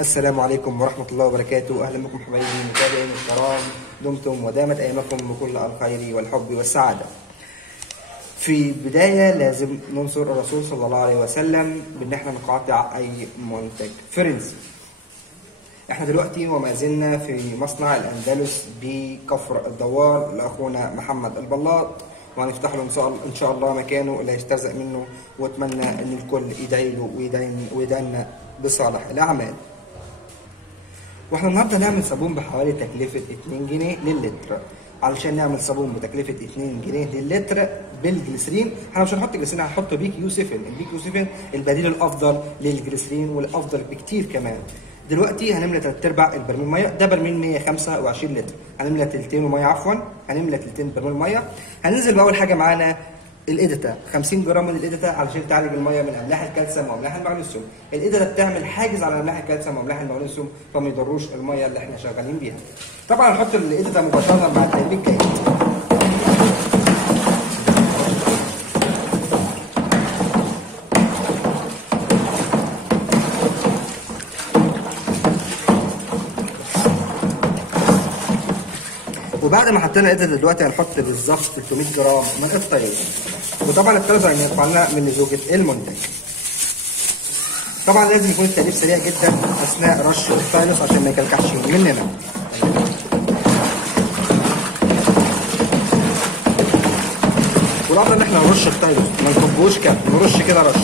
السلام عليكم ورحمة الله وبركاته. أهلا بكم حبايبي المتابعين الكرام، دمتم ودامت أيامكم بكل الخير والحب والسعادة. في البداية لازم ننصر الرسول صلى الله عليه وسلم بأن احنا نقاطع أي منتج فرنسي. احنا دلوقتي وما زلنا في مصنع الأندلس بكفر الدوار لأخونا محمد البلاط، وهنفتح له إن شاء الله مكانه اللي هيسترزق منه، وأتمنى أن الكل يدعي له ويدعينا بصالح الأعمال. واحنا النهارده نعمل صابون بحوالي تكلفة 2 جنيه للتر. علشان نعمل صابون بتكلفة 2 جنيه للتر بالجليسرين، احنا مش هنحط جليسرين، هنحط بيك يو 7. البيك يو 7 البديل الافضل للجليسرين والافضل بكتير كمان. دلوقتي هنملى 3/4 البرميل ميه، ده برميل 125 لتر، هنملى تلتين ميه، هنملى تلتين برميل ميه. هننزل باول حاجه معانا الإيديتا 50 جرام من الإيديتا علشان تعالج الميه من املاح الكالسيوم واملاح المغنيسيوم. الإيديتا بتعمل حاجز على املاح الكالسيوم واملاح المغنيسيوم، فما يضروش الميه اللي احنا شغالين بيها. طبعا هنحط الإيديتا مباشره مع التربيك جيد. وبعد ما حطينا الإيديتا دلوقتي هنحط بالظبط 300 جرام من الطريق، وطبعا الطرز هيرفع لنا من لزوجة المنتج. طبعا لازم يكون التقليب سريع جدا اثناء رش الستايلس عشان ما يكلكعش مننا. والافضل ان احنا نرش الستايلس، ما نكبوش كده، نرش كده رش.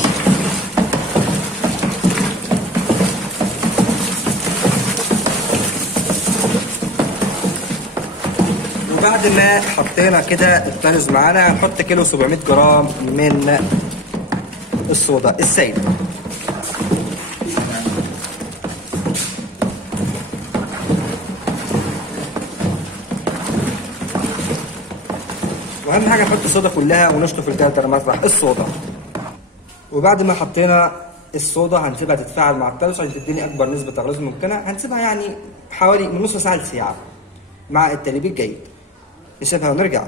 وبعد ما حطينا كده الطرز معانا هنحط كيلو 700 جرام من الصودا السائلة. واهم حاجه نحط الصودا كلها ونشطف الجردل مطرح الصودا. وبعد ما حطينا الصودا هنسيبها تتفاعل مع الطرز عشان تديني اكبر نسبه تغليظ ممكنه. هنسيبها يعني حوالي من نص ساعه لساعه مع التقليب الجيد. نسيبها ونرجع.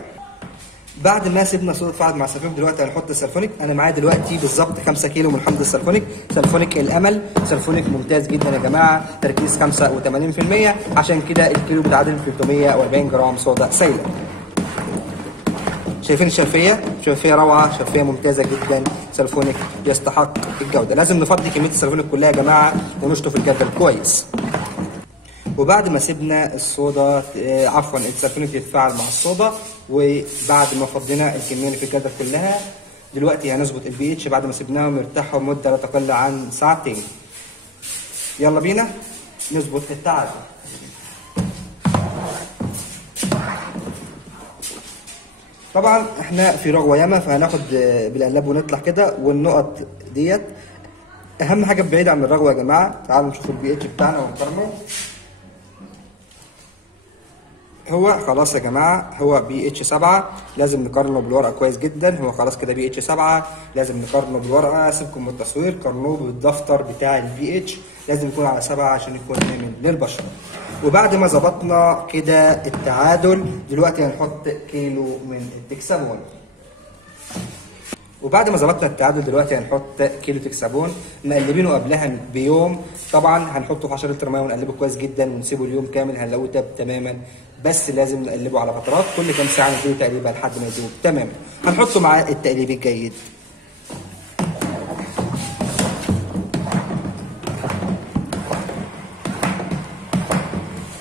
بعد ما سيبنا الصودا تتفاعل مع السلفونيك دلوقتي هنحط السلفونيك. انا معايا دلوقتي بالظبط 5 كيلو من حمض السلفونيك، سلفونيك الامل، سلفونيك ممتاز جدا يا جماعه، تركيز 85%، عشان كده الكيلو بتعادل 340 جرام صودا سائله. شايفين الشفافيه روعه، شفافيه ممتازه جدا، سلفونيك يستحق الجوده. لازم نفضي كميه السلفونيك كلها يا جماعه ونشطف الجردل كويس. وبعد ما سيبنا الصودا السلفونيك يتفاعل مع الصودا، وبعد ما فضينا الكميه اللي في الجردل كلها، دلوقتي هنظبط البي اتش بعد ما سيبناهم يرتاحوا مده لا تقل عن ساعتين. يلا بينا نظبط التعادل. طبعا احنا في رغوه ياما، فهناخد بالقلاب ونطلع كده، والنقط ديت اهم حاجه بعيد عن الرغوه يا جماعه. تعالوا نشوف البي اتش بتاعنا ونقارنه. هو خلاص يا جماعه، هو بي اتش 7، لازم نقارنه بالورقه كويس جدا. هو خلاص كده بي اتش 7، لازم نقارنه بالورقه. سيبكم من التصوير، قارنوه بالدفتر بتاع البي اتش، لازم يكون على 7 عشان يكون امن للبشره. وبعد ما ظبطنا كده التعادل، دلوقتي هنحط كيلو من التكسابون. وبعد ما ظبطنا التعادل دلوقتي هنحط كيلو تكسابون مقلبينه قبلها بيوم. طبعا هنحطه في 10 لتر ميه ونقلبه كويس جدا ونسيبه اليوم كامل، هنلاقيه تاب تماما. بس لازم نقلبه على فترات، كل كام ساعه نديله تقليبه لحد ما يذوب تماما. هنحطه معاه التقليب الجيد.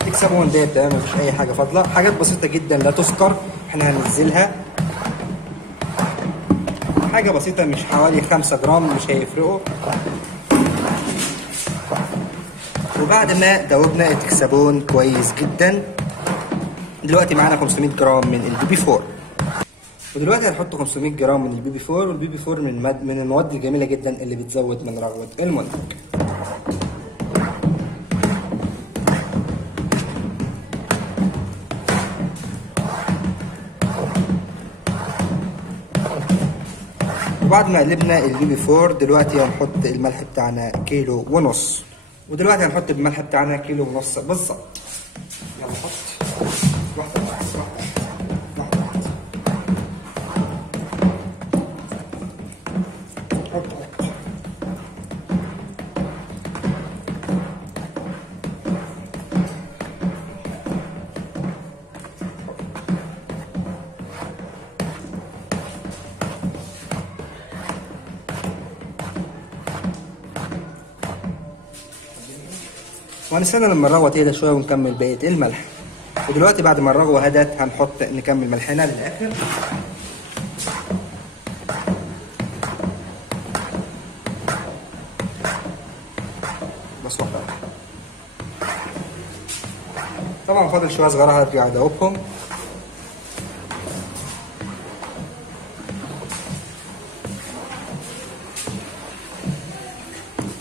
التكسابون ديت تمام، مفيش اي حاجه فاضله، حاجات بسيطه جدا لا تذكر، احنا هننزلها حاجه بسيطه، مش حوالي 5 جرام، مش هيفرقوا. وبعد ما دوبنا التكسابون كويس جدا، دلوقتي معانا 500 جرام من البي بي 4. ودلوقتي هنحط 500 جرام من البي بي 4، والبي بي 4 من المواد الجميله جدا اللي بتزود من رغوه المنتج. وبعد ما قلبنا البي بي 4 دلوقتي هنحط الملح بتاعنا كيلو ونص. ودلوقتي هنحط الملح بتاعنا كيلو ونص بالظبط. يلا نحط واحده واحده. وهنستنى لما الرغوه تهدى شويه ونكمل بقيه الملح. ودلوقتي بعد ما الرغوه هدت نكمل ملحنا للاخر. بس واحده طبعا فاضل شويه صغيره هرجع ادوبهم.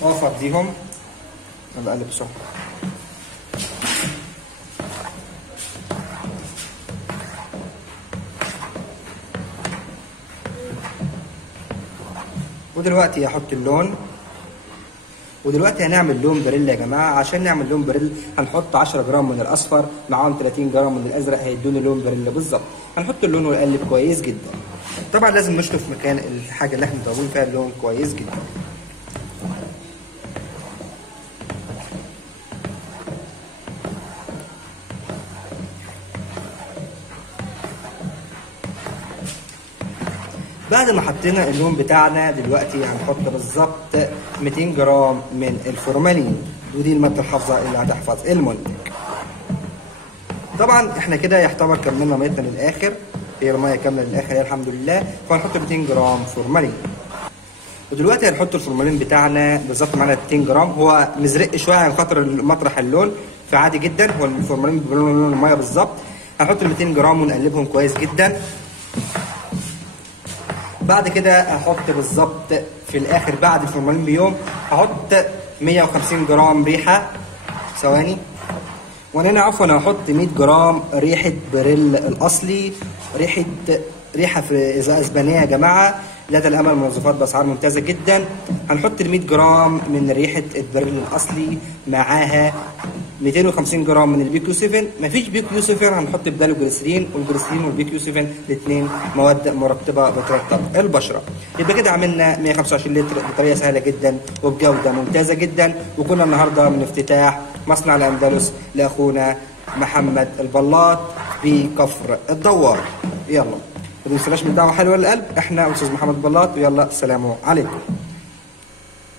وافضيهم بقلب بسرعه. ودلوقتي هحط اللون. ودلوقتي هنعمل لون بريل يا جماعه. عشان نعمل لون بريل هنحط 10 جرام من الاصفر معاهم 30 جرام من الازرق هيدوني لون بريل بالظبط. هنحط اللون ونقلب كويس جدا. طبعا لازم نشطف مكان الحاجه اللي احنا مطلعين فيها اللون كويس جدا. بعد ما حطينا اللون بتاعنا دلوقتي هنحط بالظبط 200 جرام من الفورمالين، ودي الماده الحافظه اللي هتحفظ المنتج. طبعا احنا كده يعتبر كملنا ميتنا للاخر، هي الميه كامله للاخر الحمد لله. فهنحط 200 جرام فورمالين. ودلوقتي هنحط الفورمالين بتاعنا بالظبط معانا 200 جرام. هو مزرق شويه عن خاطر مطرح اللون فعادي جدا، هو الفورمالين بلون الميه بالظبط. هنحط ال 200 جرام ونقلبهم كويس جدا. بعد كده هحط بالظبط في الاخر بعد الفورمالين بيوم هحط 150 جرام ريحه. ثواني. وانا هنا عفوا هحط 100 جرام ريحه بريل الاصلي، ريحه في اسبانيه يا جماعه، لدى الامل منظفات باسعار ممتازه جدا. هنحط ال 100 جرام من ريحه البريل الاصلي معاها 250 جرام من البي كيو 7. مفيش بي كيو 7 هنحط بداله جليسرين، والجليسرين والبي كيو 7 الاثنين مواد مرطبه بترطب البشره. يبقى كده عملنا 125 لتر بطريقه سهله جدا وبجوده ممتازه جدا. وكنا النهارده من افتتاح مصنع الاندلس لاخونا محمد البلاط بكفر الدوار. يلا ما تنسوناش من الدعوه حلوه للقلب. احنا استاذ محمد البلاط، ويلا السلام عليكم.